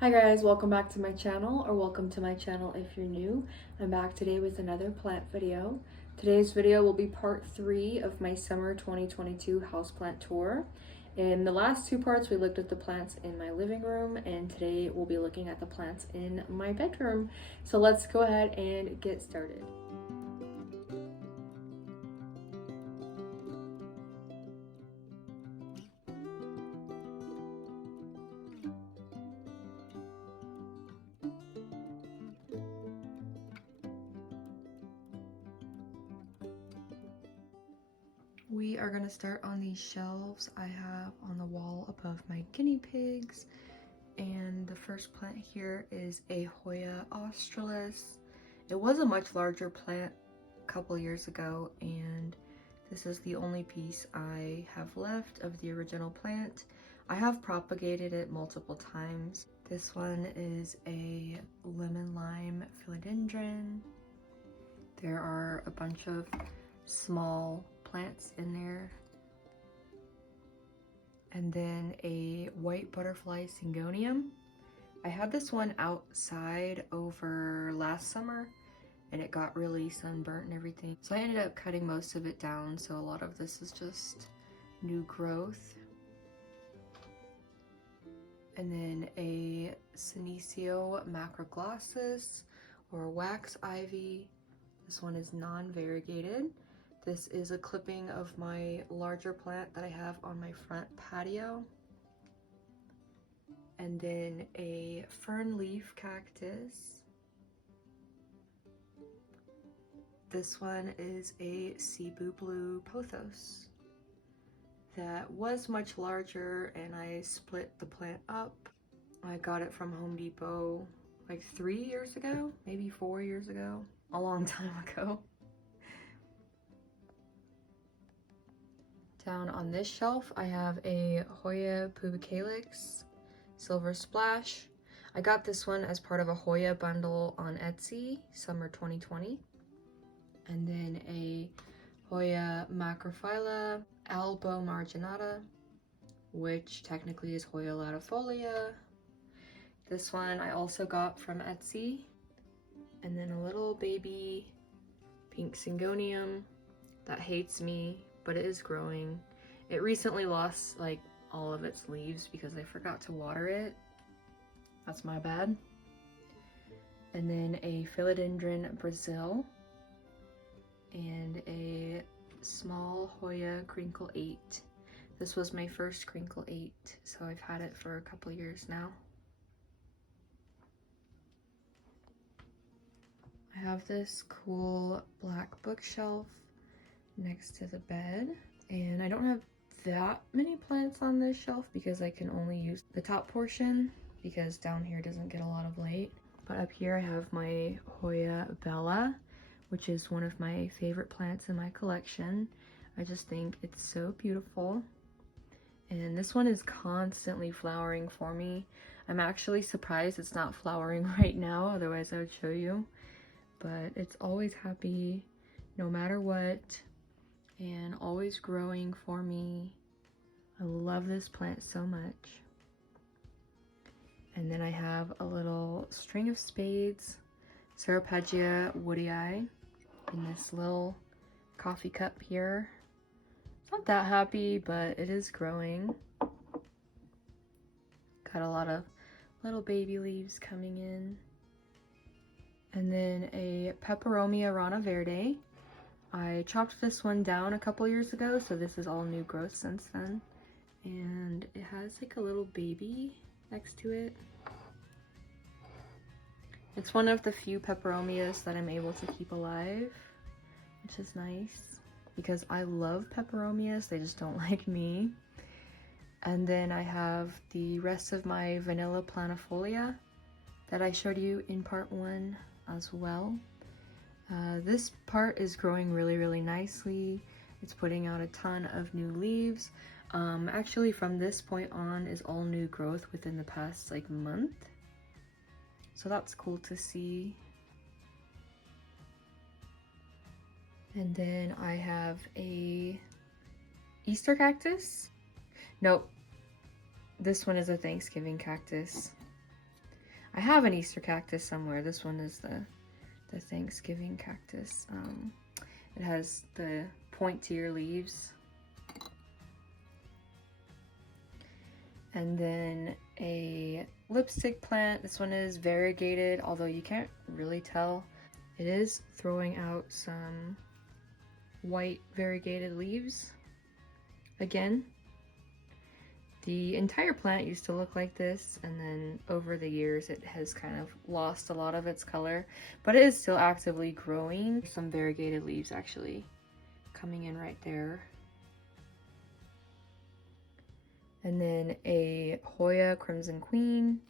Hi guys, welcome back to my channel, or welcome to my channel if you're new. I'm back today with another plant video. Today's video will be part 3 of my summer 2022 houseplant tour. In the last two parts, we looked at the plants in my living room, and today we'll be looking at the plants in my bedroom. So let's go ahead and get started. We are going to start on these shelves I have on the wall above my guinea pigs. And the first plant here is a Hoya australis. It was a much larger plant a couple years ago, and this is the only piece I have left of the original plant. I have propagated it multiple times. This one is a lemon lime philodendron. There are a bunch of small plants in there. And then a white butterfly syngonium. I had this one outside over last summer and it got really sunburnt and everything. So I ended up cutting most of it down, so a lot of this is just new growth. And then a Senecio macroglossus, or wax ivy. This one is non-variegated. This is a clipping of my larger plant that I have on my front patio. And then a fern leaf cactus. This one is a Cebu blue pothos that was much larger, and I split the plant up. I got it from Home Depot like 3 years ago, maybe 4 years ago, a long time ago. Down on this shelf, I have a Hoya pubicalix silver splash. I got this one as part of a Hoya bundle on Etsy, summer 2020. And then a Hoya macrophylla albo marginata, which technically is Hoya latifolia. This one I also got from Etsy. And then a little baby pink syngonium that hates me, but it is growing. It recently lost like all of its leaves because I forgot to water it. That's my bad. And then a philodendron Brazil and a small Hoya crinkle 8. This was my first crinkle 8, so I've had it for a couple years now. I have this cool black bookshelf next to the bed, and I don't have that many plants on this shelf because I can only use the top portion because down here doesn't get a lot of light. But up here I have my Hoya Bella, which is one of my favorite plants in my collection. I just think it's so beautiful. And this one is constantly flowering for me. I'm actually surprised it's not flowering right now, otherwise I would show you. But it's always happy no matter what, and always growing for me. I love this plant so much. And then I have a little string of spades, Ceropegia woodii, in this little coffee cup here. It's not that happy, but it is growing. Got a lot of little baby leaves coming in. And then a Peperomia rana verde. I chopped this one down a couple years ago, so this is all new growth since then. And it has like a little baby next to it. It's one of the few peperomias that I'm able to keep alive, which is nice because I love peperomias, they just don't like me. And then I have the rest of my vanilla planifolia that I showed you in part 1 as well. This part is growing really nicely. It's putting out a ton of new leaves. Actually from this point on is all new growth within the past like month. So that's cool to see. And then I have a Easter cactus. Nope, this one is a Thanksgiving cactus. I have an Easter cactus somewhere. This one is the Thanksgiving cactus. It has the pointier leaves. And then a lipstick plant. This one is variegated, although you can't really tell. It is throwing out some white variegated leaves. Again, the entire plant used to look like this, and then over the years it has kind of lost a lot of its color, but it is still actively growing. Some variegated leaves actually coming in right there. And then a Hoya Crimson Queen.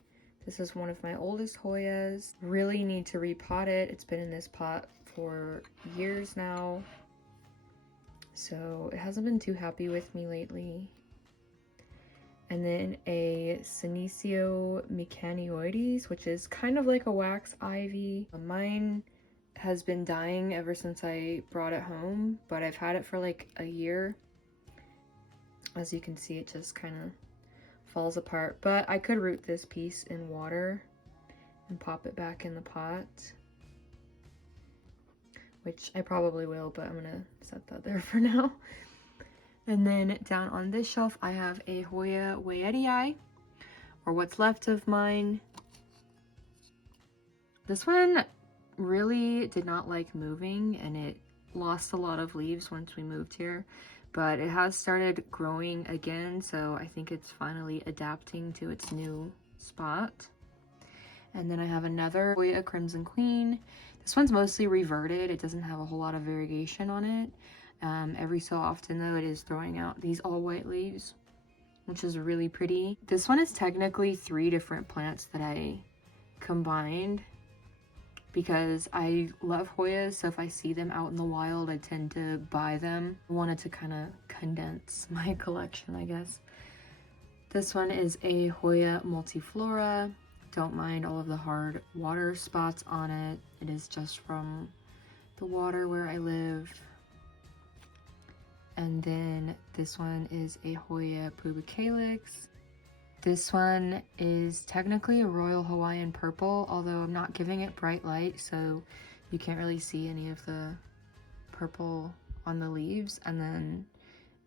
This is one of my oldest Hoyas. Really need to repot it. It's been in this pot for years now, so it hasn't been too happy with me lately. And then a Senecio Mechanioides, which is kind of like a wax ivy. Mine has been dying ever since I brought it home, but I've had it for like a year. As you can see, it just kind of falls apart. But I could root this piece in water and pop it back in the pot, which I probably will, but I'm gonna set that there for now. And then down on this shelf, I have a Hoya Wayetii, or what's left of mine. This one really did not like moving, and it lost a lot of leaves once we moved here, but it has started growing again, so I think it's finally adapting to its new spot. And then I have another Hoya Crimson Queen. This one's mostly reverted. It doesn't have a whole lot of variegation on it. Every so often though, it is throwing out these all white leaves, which is really pretty. This one is technically 3 different plants that I combined because I love Hoyas, so if I see them out in the wild, I tend to buy them. I wanted to kind of condense my collection, I guess. This one is a Hoya Multiflora. Don't mind all of the hard water spots on it. It is just from the water where I live. And then this one is a Hoya Pubicalyx. This one is technically a Royal Hawaiian Purple, although I'm not giving it bright light, so you can't really see any of the purple on the leaves. And then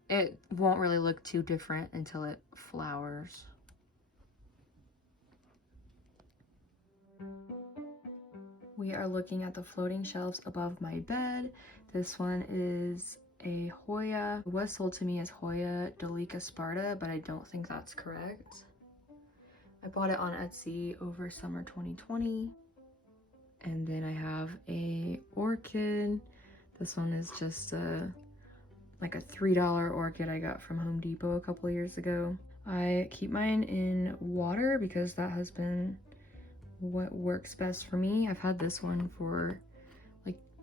it won't really look too different until it flowers. We are looking at the floating shelves above my bed. This one is a Hoya. It was sold to me as Hoya Delica Sparta, but I don't think that's correct. I bought it on Etsy over summer 2020. And then I have a orchid. This one is just like a $3 orchid I got from Home Depot a couple years ago. I keep mine in water because that has been what works best for me. I've had this one for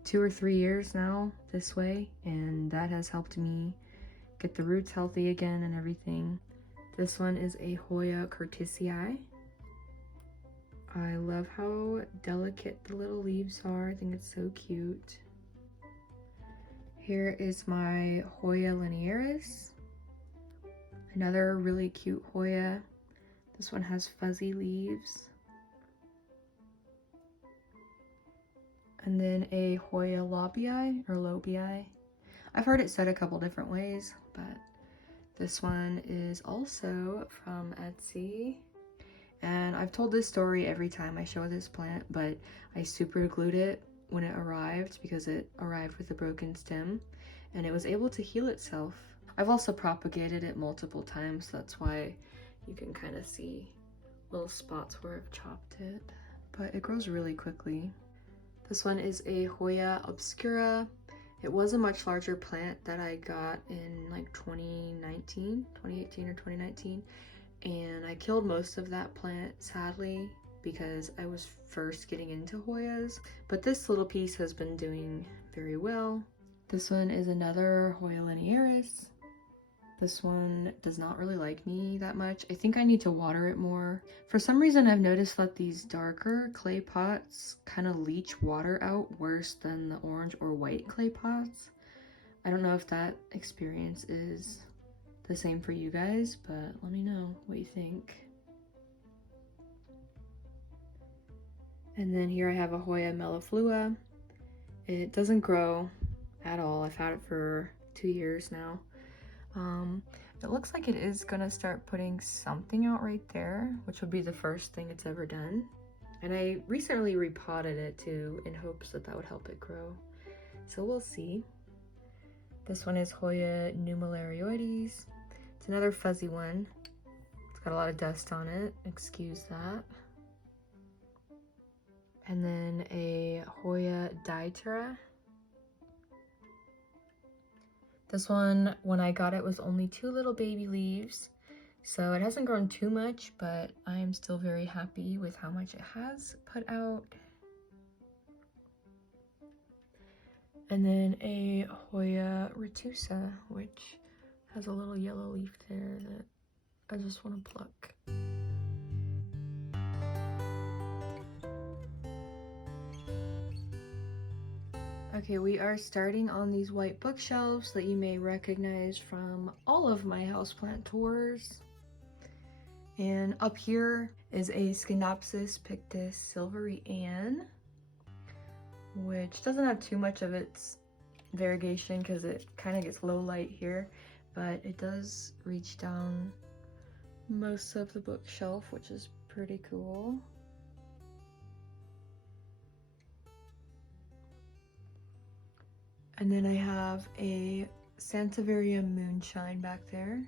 2 or 3 years now this way, and that has helped me get the roots healthy again and everything. This one is a Hoya Curtisii. I love how delicate the little leaves are. I think it's so cute. Here is my Hoya linearis. Another really cute Hoya. This one has fuzzy leaves. And then a Hoya lobii, or lobii. I've heard it said a couple different ways, but this one is also from Etsy. And I've told this story every time I show this plant, but I super glued it when it arrived because it arrived with a broken stem, and it was able to heal itself. I've also propagated it multiple times, so that's why you can kind of see little spots where I've chopped it, but it grows really quickly. This one is a Hoya obscura. It was a much larger plant that I got in like 2018 or 2019. And I killed most of that plant, sadly, because I was first getting into Hoyas. But this little piece has been doing very well. This one is another Hoya linearis. This one does not really like me that much. I think I need to water it more. For some reason, I've noticed that these darker clay pots kind of leach water out worse than the orange or white clay pots. I don't know if that experience is the same for you guys, but let me know what you think. And then here I have a Hoya melliflua. It doesn't grow at all. I've had it for 2 years now. It looks like it is gonna start putting something out right there, which would be the first thing it's ever done. And I recently repotted it too in hopes that that would help it grow. So we'll see. This one is Hoya numelarioides. It's another fuzzy one. It's got a lot of dust on it, excuse that. And then a Hoya dietera. This one, when I got it, was only 2 little baby leaves. So it hasn't grown too much, but I am still very happy with how much it has put out. And then a Hoya retusa, which has a little yellow leaf there that I just want to pluck. Okay, we are starting on these white bookshelves that you may recognize from all of my houseplant tours. And up here is a Scindapsus pictus silvery Ann, which doesn't have too much of its variegation because it kind of gets low light here, but it does reach down most of the bookshelf, which is pretty cool. And then I have a Santaveria Moonshine back there.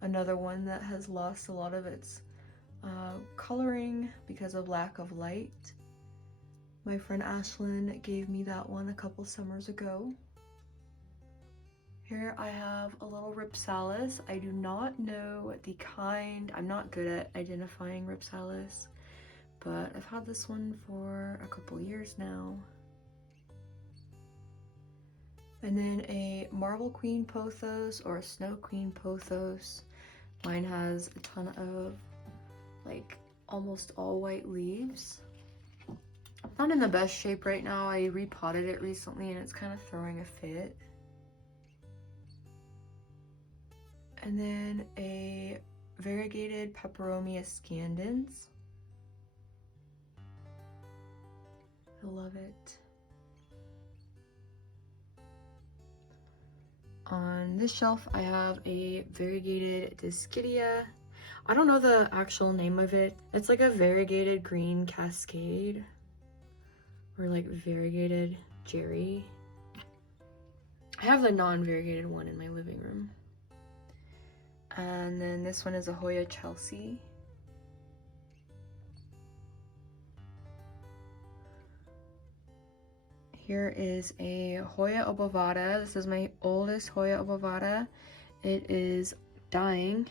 Another one that has lost a lot of its coloring because of lack of light. My friend Ashlyn gave me that one a couple summers ago. Here I have a little Ripsalis. I do not know the kind. I'm not good at identifying Ripsalis, but I've had this one for a couple years now. And then a Marble Queen Pothos or a Snow Queen Pothos. Mine has a ton of like almost all white leaves. Not in the best shape right now. I repotted it recently and it's kind of throwing a fit. And then a variegated Peperomia scandens. I love it. On this shelf, I have a variegated Discidia. I don't know the actual name of it. It's like a variegated green cascade or like variegated Jerry. I have the non-variegated one in my living room. And then this one is a Hoya Chelsea. Here is a Hoya obovata. This is my oldest Hoya obovata. It is dying.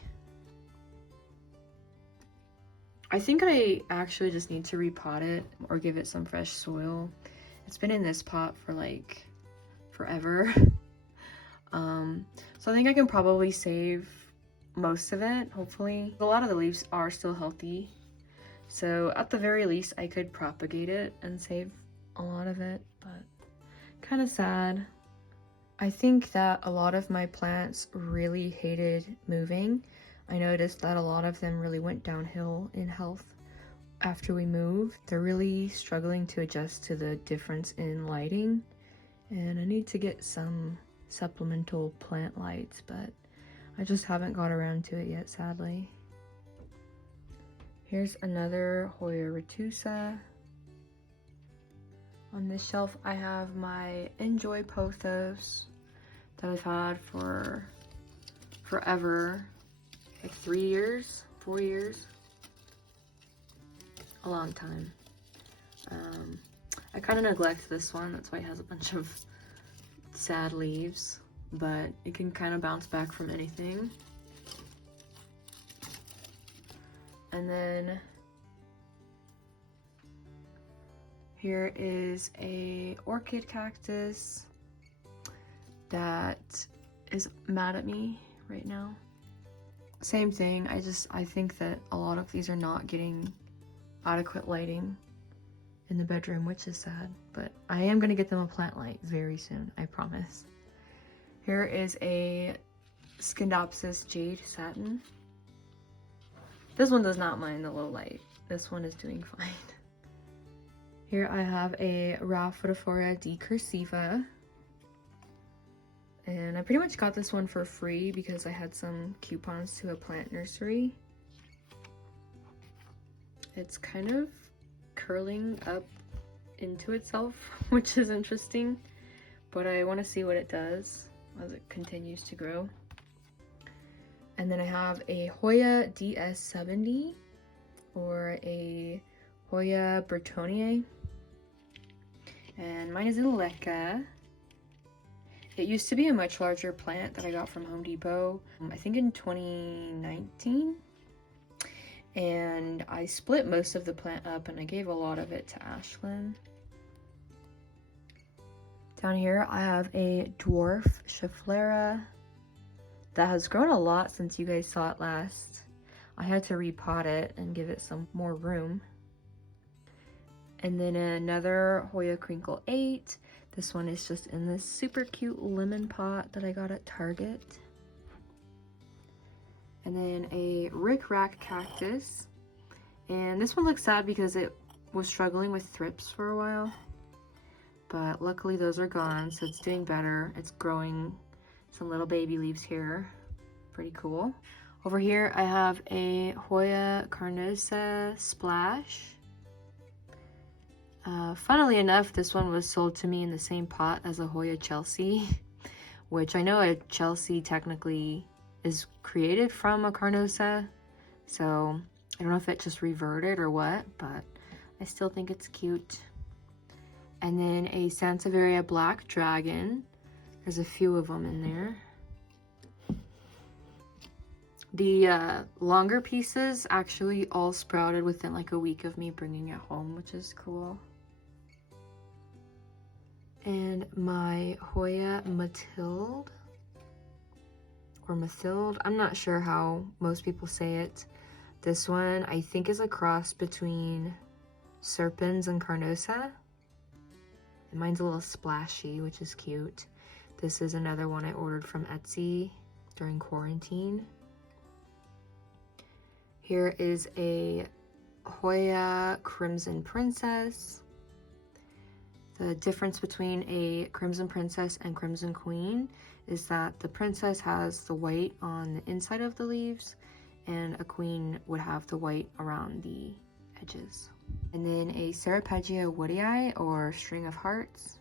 I think I actually just need to repot it or give it some fresh soil. It's been in this pot for like forever. So I think I can probably save most of it, hopefully. A lot of the leaves are still healthy. So at the very least, I could propagate it and save a lot of it, but kind of sad. I think that a lot of my plants really hated moving. I noticed that a lot of them really went downhill in health after we moved. They're really struggling to adjust to the difference in lighting, and I need to get some supplemental plant lights, but I just haven't got around to it yet, sadly. Here's another Hoya retusa. On this shelf, I have my Enjoy Pothos that I've had for forever, like 3 years, 4 years, a long time. I kind of neglect this one, that's why it has a bunch of sad leaves, but it can kind of bounce back from anything. And then here is a orchid cactus that is mad at me right now. Same thing, I think that a lot of these are not getting adequate lighting in the bedroom, which is sad, but I am gonna get them a plant light very soon, I promise. Here is a Scindapsus Jade Satin. This one does not mind the low light. This one is doing fine. Here I have a Rhaphidophora decursiva. And I pretty much got this one for free because I had some coupons to a plant nursery. It's kind of curling up into itself, which is interesting, but I want to see what it does as it continues to grow. And then I have a Hoya DS70 or a Hoya Bertonier, and mine is a Leca. It used to be a much larger plant that I got from Home Depot, I think in 2019. And I split most of the plant up and I gave a lot of it to Ashlyn. Down here I have a dwarf Schefflera that has grown a lot since you guys saw it last. I had to repot it and give it some more room. And then another Hoya Crinkle 8. This one is just in this super cute lemon pot that I got at Target. And then a Rick Rack cactus. And this one looks sad because it was struggling with thrips for a while. But luckily those are gone, so it's doing better. It's growing some little baby leaves here. Pretty cool. Over here I have a Hoya Carnosa Splash. Funnily enough, this one was sold to me in the same pot as a Hoya Chelsea, which I know a Chelsea technically is created from a Carnosa, so I don't know if it just reverted or what, but I still think it's cute. And then a Sansevieria Black Dragon. There's a few of them in there. The longer pieces actually all sprouted within like a week of me bringing it home, which is cool. And my Hoya Mathilde, or Mathilde, I'm not sure how most people say it. This one I think is a cross between Serpens and Carnosa. And mine's a little splashy, which is cute. This is another one I ordered from Etsy during quarantine. Here is a Hoya Crimson Princess. The difference between a Crimson Princess and Crimson Queen is that the Princess has the white on the inside of the leaves, and a Queen would have the white around the edges. And then a Ceropegia Woodii, or String of Hearts.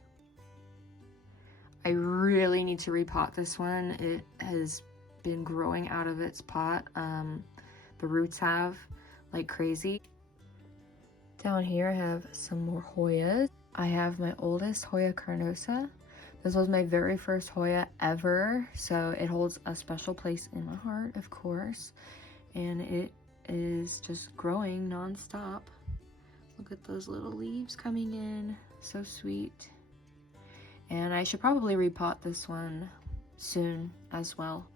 I really need to repot this one. It has been growing out of its pot. The roots have, like crazy. Down here I have some more Hoyas. I have my oldest Hoya Carnosa. This was my very first Hoya ever, so it holds a special place in my heart, of course. And it is just growing non-stop. Look at those little leaves coming in, so sweet. And I should probably repot this one soon as well,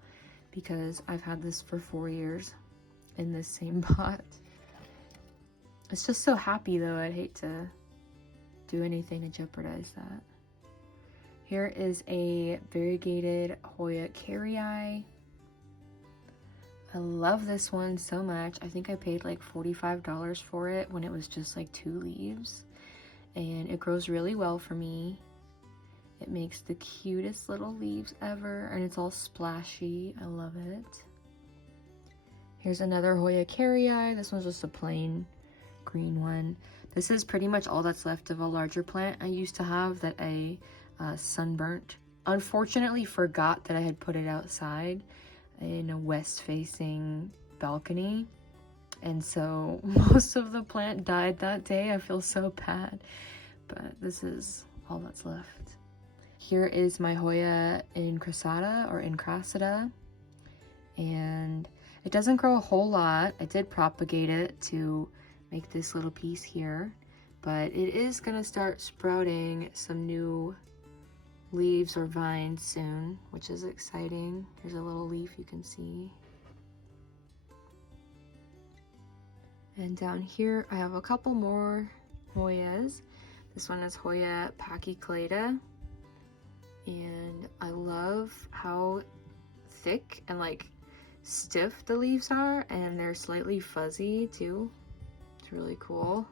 because I've had this for 4 years in this same pot. It's just so happy though, I'd hate to do anything to jeopardize that. Here is a variegated Hoya Carrii. I love this one so much. I think I paid like $45 for it when it was just like 2 leaves. And it grows really well for me. It makes the cutest little leaves ever, and it's all splashy. I love it. Here's another Hoya Carrii. This one's just a plain green one. This is pretty much all that's left of a larger plant I used to have that I sunburnt. Unfortunately forgot that I had put it outside in a west-facing balcony, and so most of the plant died that day. I feel so bad, but this is all that's left. Here is my Hoya Incrasata, or Incrasata, and it doesn't grow a whole lot. I did propagate it to make this little piece here, but it is gonna start sprouting some new leaves or vines soon, which is exciting. Here's a little leaf you can see. And down here I have a couple more Hoyas. This one is Hoya Pachyclada, and I love how thick and like stiff the leaves are, and they're slightly fuzzy too. It's really cool.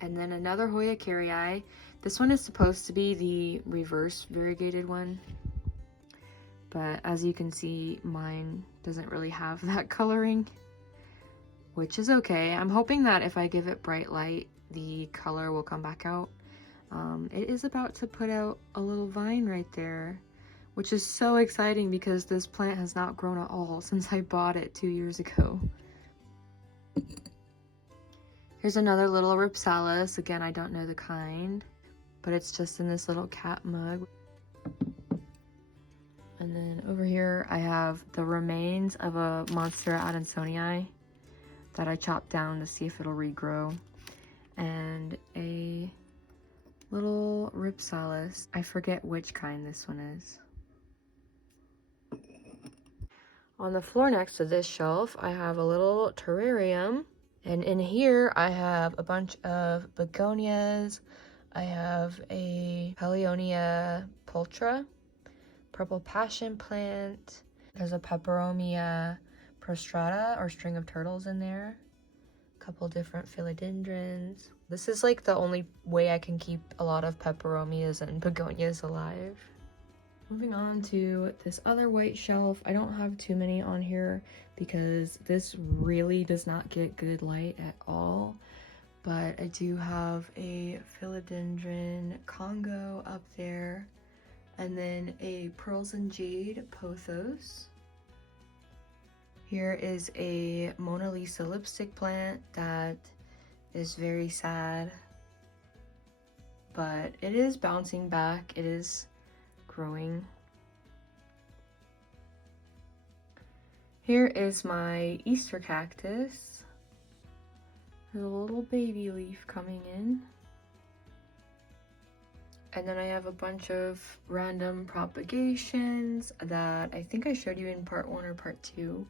And then another Hoya carrii. This one is supposed to be the reverse variegated one, but as you can see, mine doesn't really have that coloring, which is okay. I'm hoping that if I give it bright light, the color will come back out. It is about to put out a little vine right there, which is so exciting because this plant has not grown at all since I bought it 2 years ago. Here's another little Ripsalis. Again, I don't know the kind, but it's just in this little cat mug. And then over here, I have the remains of a Monstera Adansonii that I chopped down to see if it'll regrow. And a little Ripsalis. I forget which kind this one is. On the floor next to this shelf, I have a little terrarium. And in here, I have a bunch of begonias. I have a Paleonia pulchra, purple passion plant. There's a peperomia prostrata, or string of turtles, in there. A couple different philodendrons. This is like the only way I can keep a lot of peperomias and begonias alive. Moving on to this other white shelf. I don't have too many on here because this really does not get good light at all. But I do have a philodendron Congo up there, and then a pearls and jade pothos. Here is a Mona Lisa lipstick plant that is very sad, but it is bouncing back. It is growing. Here is my Easter cactus. There's a little baby leaf coming in. And then I have a bunch of random propagations that I think I showed you in part 1 or part 2.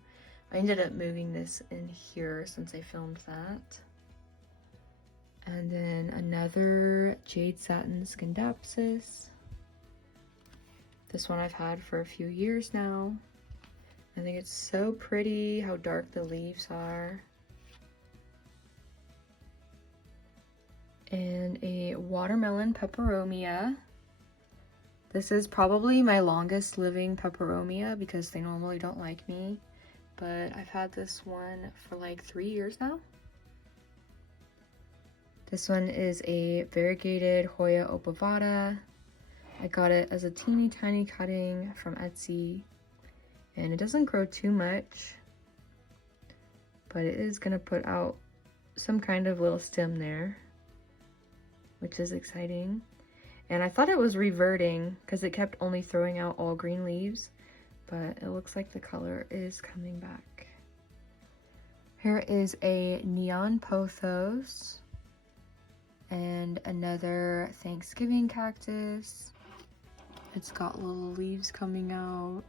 I ended up moving this in here since I filmed that. And then another jade satin scindapsus. This one I've had for a few years now. I think it's so pretty how dark the leaves are. And a watermelon peperomia. This is probably my longest living peperomia because they normally don't like me. But I've had this one for like 3 years now. This one is a variegated Hoya obovata. I got it as a teeny tiny cutting from Etsy. And it doesn't grow too much, but it is gonna put out some kind of little stem there, which is exciting. And I thought it was reverting because it kept only throwing out all green leaves, but it looks like the color is coming back. Here is a neon pothos and another Thanksgiving cactus. It's got little leaves coming out.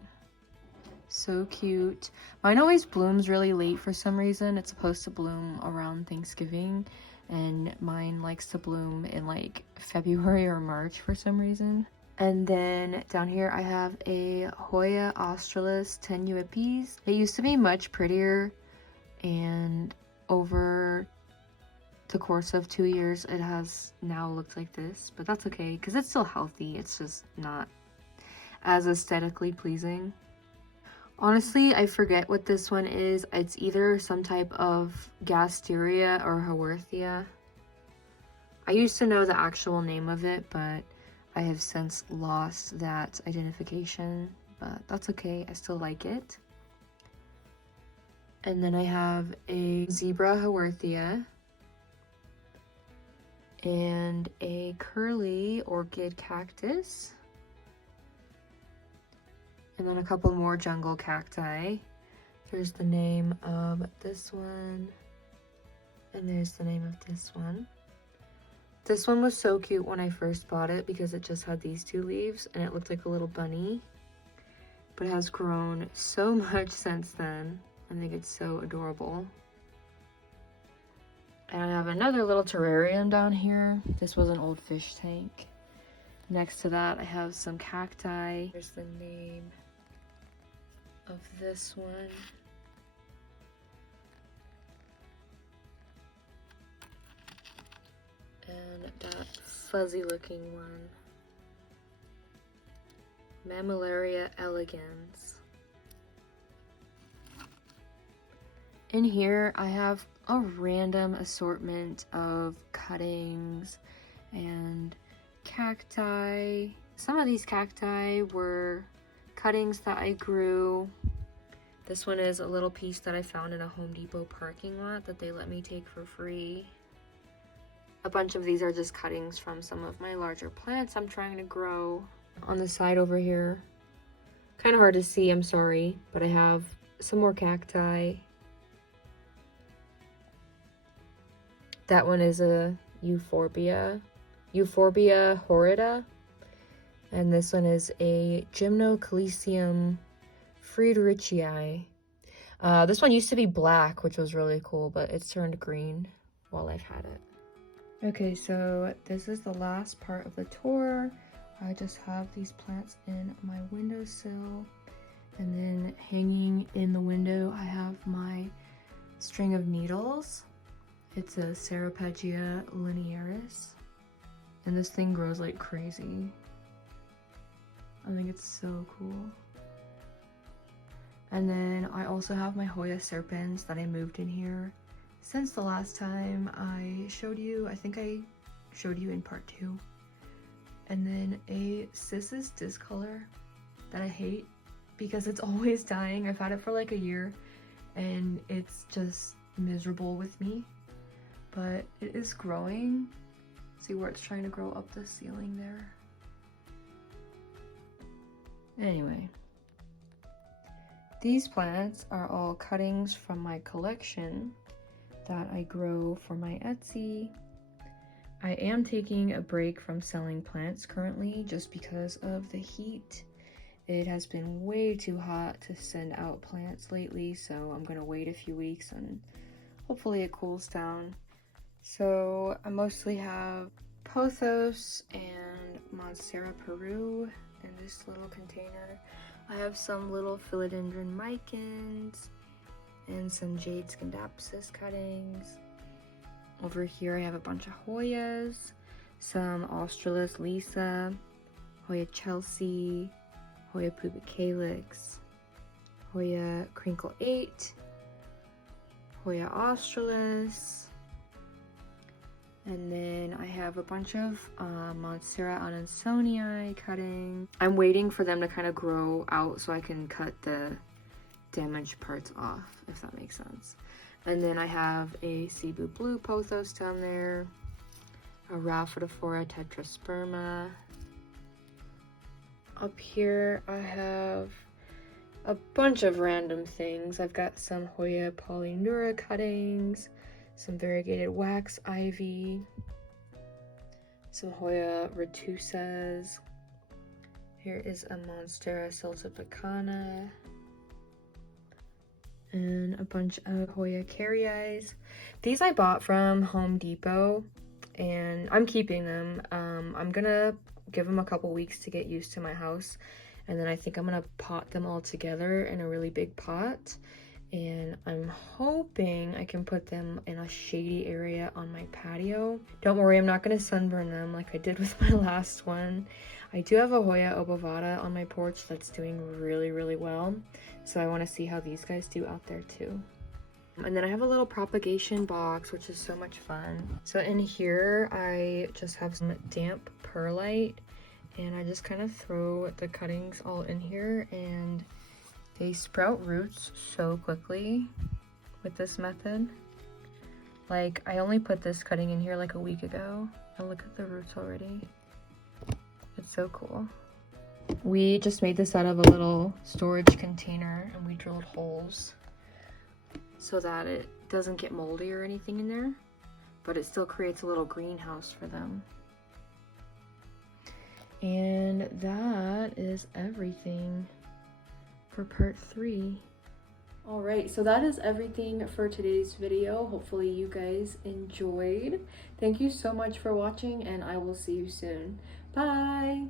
So cute. Mine always blooms really late for some reason. It's supposed to bloom around Thanksgiving, and mine likes to bloom in like February or March for some reason. And then down here I have a Hoya australis tenuipes. It used to be much prettier, and over the course of 2 years it has now looked like this, but that's okay because it's still healthy. It's just not as aesthetically pleasing. Honestly, I forget what this one is. It's either some type of Gasteria or Haworthia. I used to know the actual name of it, but I have since lost that identification. But that's okay, I still like it. And then I have a Zebra Haworthia and a curly orchid cactus. And then a couple more jungle cacti. There's the name of this one. And there's the name of this one. This one was so cute when I first bought it because it just had these 2 leaves and it looked like a little bunny. But it has grown so much since then. I think it's so adorable. And I have another little terrarium down here. This was an old fish tank. Next to that, I have some cacti. There's the name of this one. and that fuzzy looking one. Mammillaria elegans. In here I have a random assortment of cuttings and cacti. Some of these cacti were cuttings that I grew. This one is a little piece that I found in a Home Depot parking lot that they let me take for free. A bunch of these are just cuttings from some of my larger plants I'm trying to grow. On the side over here, kind of hard to see, I'm sorry, but I have some more cacti. That one is a Euphorbia horrida, and this one is a Gymnocalycium friedrichii. This one used to be black, which was really cool, but it's turned green while I've had it. Okay, so this is the last part of the tour. I just have these plants in my windowsill, and then hanging in the window I have my string of needles. It's a Ceropegia linearis, and this thing grows like crazy. I think it's so cool. And then I also have my Hoya serpens that I moved in here since the last time I showed you. I think I showed you in part 2. And then a Cissus discolor that I hate because it's always dying. I've had it for like a year and it's just miserable with me. But it is growing. See where it's trying to grow up the ceiling there? Anyway. These plants are all cuttings from my collection that I grow for my Etsy. I am taking a break from selling plants currently just because of the heat. It has been way too hot to send out plants lately, so I'm gonna wait a few weeks and hopefully it cools down. So I mostly have pothos and Monstera Peru in this little container. I have some little philodendron micans and some jade scindapsus cuttings. Over here I have a bunch of Hoyas, some Australis Lisa, Hoya Chelsea, Hoya pubicalyx, Hoya Crinkle 8, Hoya Australis, and then I have a bunch of Monstera anansonii cutting. I'm waiting for them to kind of grow out so I can cut the damaged parts off, if that makes sense. And then I have a Cebu Blue pothos down there, a Rhaphidophora tetrasperma. Up here I have a bunch of random things. I've got some Hoya polyneura cuttings, some variegated wax ivy, some Hoya retusas. Here is a Monstera siltepecana, and a bunch of Hoya carrii. These I bought from Home Depot, and I'm keeping them. I'm gonna give them a couple weeks to get used to my house, and then I think I'm gonna pot them all together in a really big pot, and I'm hoping I can put them in a shady area on my patio. Don't worry, I'm not gonna sunburn them like I did with my last one. I do have a Hoya obovata on my porch that's doing really well, so I want to see how these guys do out there too. And then I have a little propagation box, which is so much fun. So in here I just have some damp perlite, and I just kind of throw the cuttings all in here, and they sprout roots so quickly with this method. Like, I only put this cutting in here like a week ago, and look at the roots already. It's so cool. We just made this out of a little storage container, and we drilled holes so that it doesn't get moldy or anything in there, but it still creates a little greenhouse for them. And that is everything for part 3. Alright, so that is everything for today's video. Hopefully you guys enjoyed. Thank you so much for watching, and I will see you soon. Bye!